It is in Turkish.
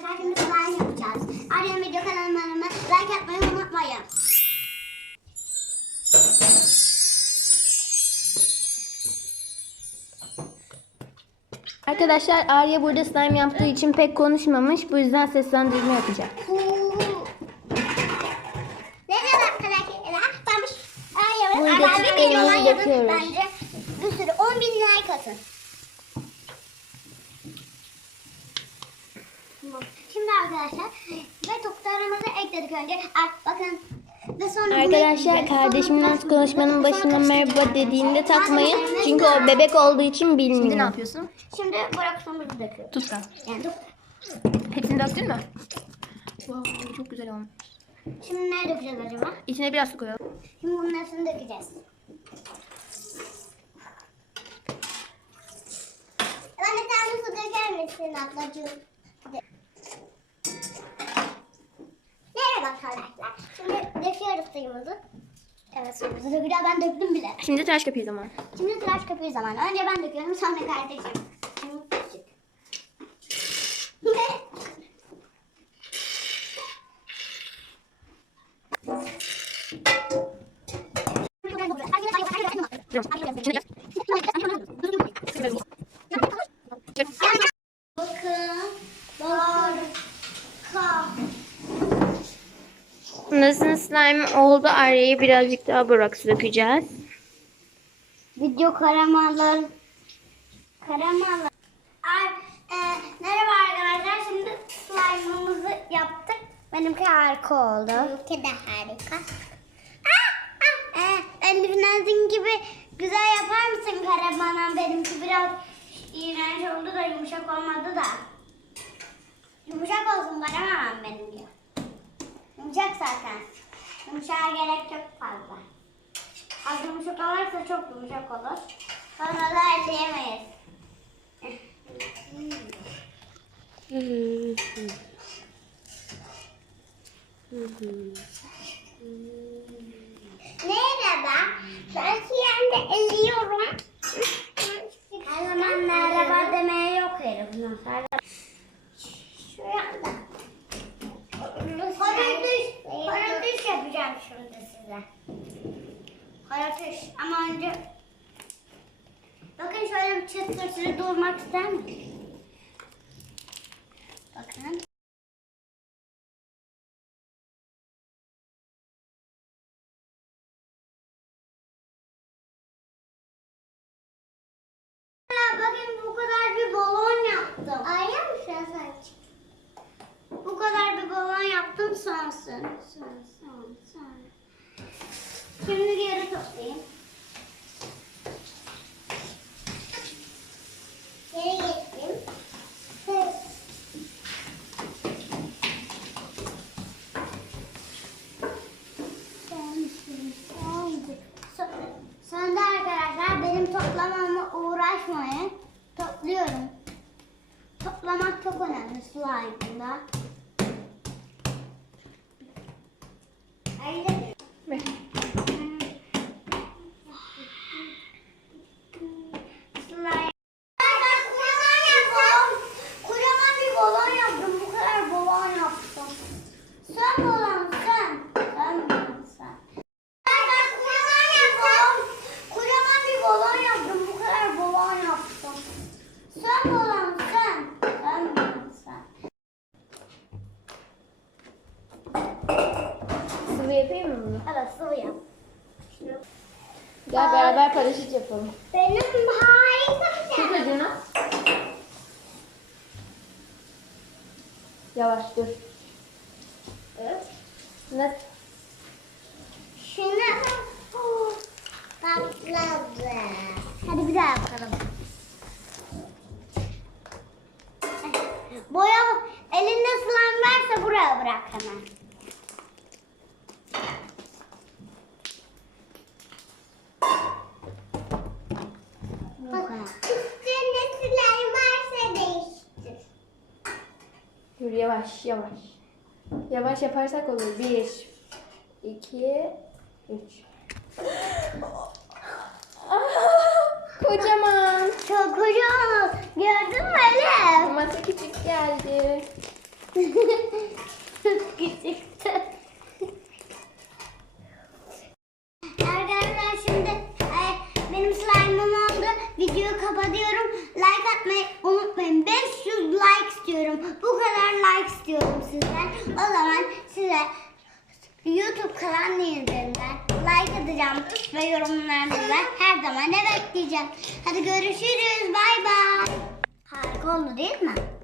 arkadaşlar şimdi slime yapacağız. Arya'nın video kanalıma like atmayı unutmayın. Arkadaşlar Arya burada slime yaptığı için pek konuşmamış. Bu yüzden seslendirme yapacak. Merhaba arkadaşlar. Ben Burada tüplerimizi döküyoruz. Bence bir sürü 10.000 like atın. Şimdi arkadaşlar ve toplarımızı ekledik önce. Bakın ve sonra Arkadaşlar kardeşimin nasıl konuşmanın başına merhaba dediğinde takmayın. Çünkü o bebek olduğu için bilmiyor. Şimdi ne yapıyorsun? Şimdi bırakımımızı döküyoruz. Tut sen. Yani dur. Hepsini döktün mü? Wow, çok güzel olmuş. Şimdi ne dökeceğiz acaba? İçine biraz su koyalım. Şimdi bunun hepsini dökeceğiz. Bana tane su döker misin ablacığım? Hadi. Merhaba arkadaşlar. Şimdi döküyoruz suyumuzu. Evet suyumuzu dökeceğiz. Ben döktüm bile. Şimdi tıraş köpüğü zamanı. Şimdi tıraş köpüğü zamanı. Önce ben döküyorum sonra kardeşim. Şimdi küçük. Bakın. Harika. Nasıl slime oldu? Arya'ya birazcık daha boraks dökeceğiz. Video karamalar. Merhaba arkadaşlar. Şimdi slime'ımızı yaptık. Benimki harika oldu. Benimki de harika. Elif Nazin gibi güzel yapar mısın Karaman'a? Benimki biraz iğrenç oldu da yumuşak olmadı da. Yumuşak olsun Karaman benim diyor. Yumuşak zaten. Yumuşağa gerek yok fazla. Az yumuşak olursa çok yumuşak olur. Sonra da elleyemeyiz. Merhaba. Ben Siyah'da elliyorum. Her zaman merhaba demeye yok herif. Şurada. Karatüş yapacağım şimdi size. Karatüş ama önce bakın şöyle bir çıtır durmak ister misiniz? Bakın. Bakın bu kadar bir balon yaptım. Arya mı sen? Bu kadar bir balon yaptım sönsün. Sön. Şimdi geri toplayayım. Geri getireyim. Söndü arkadaşlar. Benim toplamama uğraşmayın. Topluyorum. Toplamak çok önemli slime'da. Kocaman bir balon yaptım. Bu kadar balon yaptım. Sen balon sen. Sen balon sen. Kocaman bir balon yaptım. Bu kadar balon yaptım. Sen balon sen. Sen balon sen. Sıvı yapayım mı bunu? Evet sıvı yap. Gel beraber paraşüt yapalım. Benim harika bir şey. Tut ucunu. Yavaş dur. Evet. Nasıl? Şunu patladı. Hadi bir daha yapalım. Boya elinde slime varsa buraya bırak hemen. Üstünde slime varsa değiştir. Dur yavaş. Yavaş yaparsak olur. 1, 2, 3. Kocaman. Çok kocaman. Gördün mü Elif? Ama küçük geldi. Küçüktü. Arkadaşlar şimdi benim slime'ım oldu. Videoyu kapatıyorum. Like atmayı unutmayın. 500 like istiyorum. Bu kadar like istiyorum sizden. O zaman size YouTube kanalının üzerinden like atacağım ve yorumlarınızı her zaman bekleyeceğim. Hadi görüşürüz. Bay bay. Harika oldu değil mi?